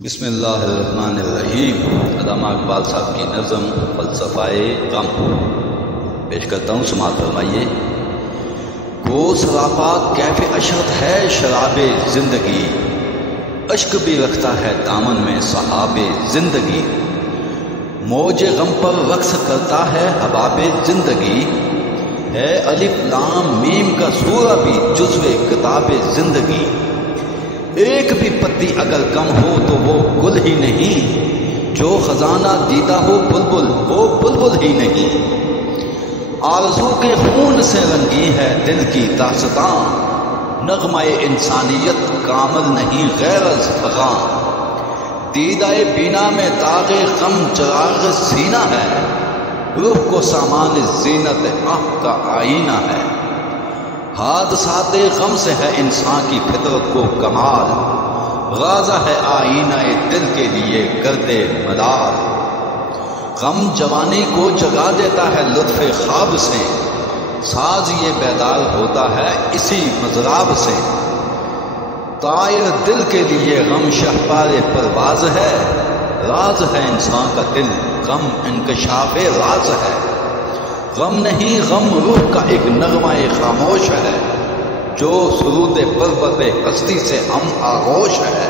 بسم اللہ الرحمن الرحیم۔ علامہ اقبال صاحب کی نظم فلسفہ غم پیش کرتا ہوں، سماعت فرمائیے۔ کو سراپا کیف اشرت ہے شراب زندگی، اشک بھی رکھتا ہے دامن میں صحاب زندگی، موج غم پر رقص کرتا ہے حباب زندگی، ہے الف لام میم کا سورہ بھی جزو کتاب زندگی، ایک بھی پتی اگر کم ہو تو وہ گل ہی نہیں، جو خزانہ دیدہ ہو بلبل وہ بلبل ہی نہیں، آرزو کے خون سے رنگی ہے دل کی داستاں، نغمہ انسانیت کامل نہیں غیر از فغاں، دیدہ بینا میں داغ غم چراغ سینہ ہے، روح کو سامان زینت آنکھ کا آئینہ ہے، حادثات غم سے ہے انسان کی فطرت کو کمال، غازہ ہے آئینہ دل کے لیے گرد ملال، غم جوانی کو جگا دیتا ہے لطف خواب سے، ساز یہ بیدار ہوتا ہے اسی مضراب سے، طائر دل کے لیے غم شہپار پرواز ہے، راز ہے انسان کا دل غم انکشاف راز ہے، غم نہیں غم روح کا ایک نغمہ خاموش ہے، جو سرود پربت ہستی سے ہم آغوش ہے،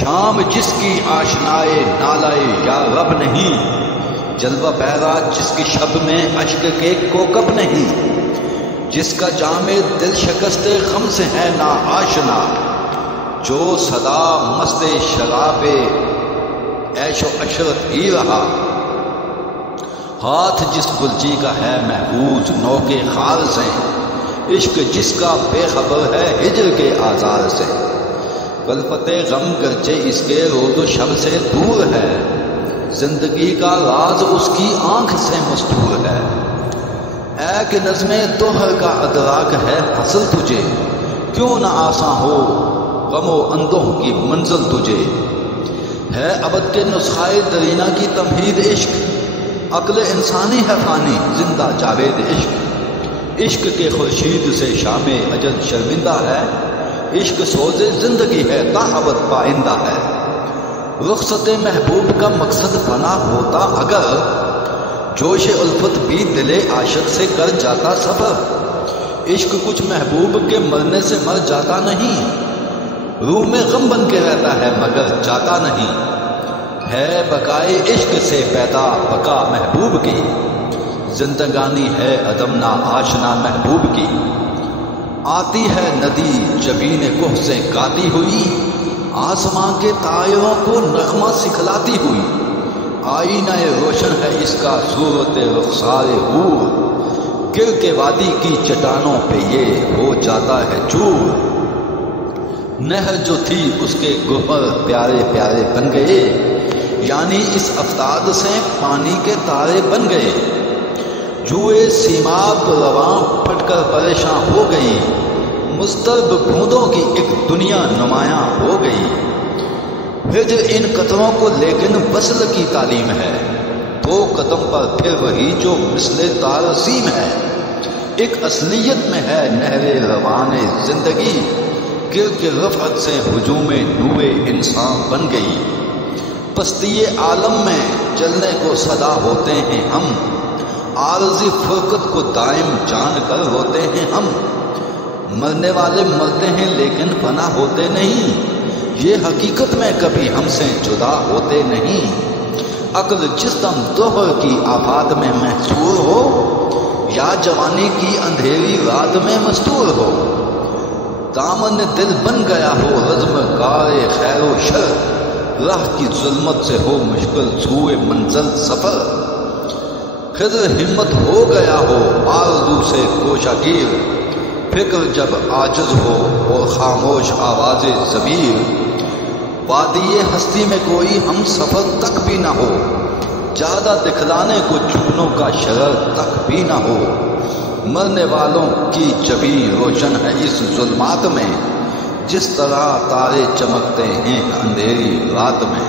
شام جس کی آشنائے نالائے یا رب نہیں، جلوہ بہرا جس کی شب میں اشک کے کوکب نہیں، جس کا جام دل شکست غم سے ہے نا آشنا، جو صدا مست شراب عیش و عشرت ہی رہا، ہاتھ جس گلچی کا ہے محفوظ نو کے خار سے، عشق جس کا بے خبر ہے ہجر کے آزار سے، غلفت غم گرچہ اس کے روز و شب سے دور ہے، زندگی کا راز اس کی آنکھ سے مستور ہے، اے کہ نظم دوہر کا ادراک ہے حاصل تجھے، کیوں نہ آساں ہو غم و اندوہ کی منزل تجھے، ہے ابد کے نسخہ درینہ کی تمہید عشق، عقل انسانی ہے فانی زندہ جاوید عشق، عشق کے خورشید سے شام اجل شرمندہ ہے، عشق سوز زندگی ہے تا ابد پائندہ ہے، رخصت محبوب کا مقصد فنا ہوتا اگر، جوش الفت بھی دل عاشق سے کر جاتا سفر، عشق کچھ محبوب کے مرنے سے مر جاتا نہیں، روح میں غم بن کے رہتا ہے مگر جاتا نہیں، ہے بقائے عشق سے پیدا بقا محبوب کی، زندگانی ہے عدم نا آشنا محبوب کی، آتی ہے ندی جبین کوہ سے گاتی ہوئی، آسمان کے طائروں کو نغمہ سکھلاتی ہوئی، آئینہ روشن ہے اس کا صورت رخسار حور، گر کے وادی کی چٹانوں پہ یہ ہو جاتا ہے چور، نہر جو تھی اس کے گوہر پیارے پیارے بن گئے، یعنی اس افتاد سے پانی کے تارے بن گئے، جوئے سیماب رواں پھٹ کر پریشان ہو گئی، مضطرب بوندوں کی ایک دنیا نمایاں ہو گئی، ہجر ان قطروں کو لیکن وصل کی تعلیم ہے، دو قدم پر پھر وہی جو مثل تارسیم ہے، ایک اصلیت میں ہے نہر روان زندگی، گر کے رفعت سے ہجوم نوے انسان بن گئی، پستی عالم میں جلنے کو صدا ہوتے ہیں ہم، عارضی فرقت کو دائم جان کر ہوتے ہیں ہم، مرنے والے مرتے ہیں لیکن فنا ہوتے نہیں، یہ حقیقت میں کبھی ہم سے جدا ہوتے نہیں، عقل جس دم دوہر کی آفات میں محصور ہو، یا جوانی کی اندھیری رات میں مستور ہو، دامن دل بن گیا ہو رزم کار خیر و شر، راہ کی ظلمت سے ہو مشکل سوئے منزل سفر، خضر ہمت ہو گیا ہو آرزو سے کوشہ گیر، فکر جب عاجز ہو اور خاموش آواز ضمیر، وادی ہستی میں کوئی ہم سفر تک بھی نہ ہو، زیادہ دکھلانے کو جھکنوں کا شرر تک بھی نہ ہو، مرنے والوں کی جبیں روشن ہے اس ظلمات میں، جس طرح تارے چمکتے ہیں اندھیری رات میں۔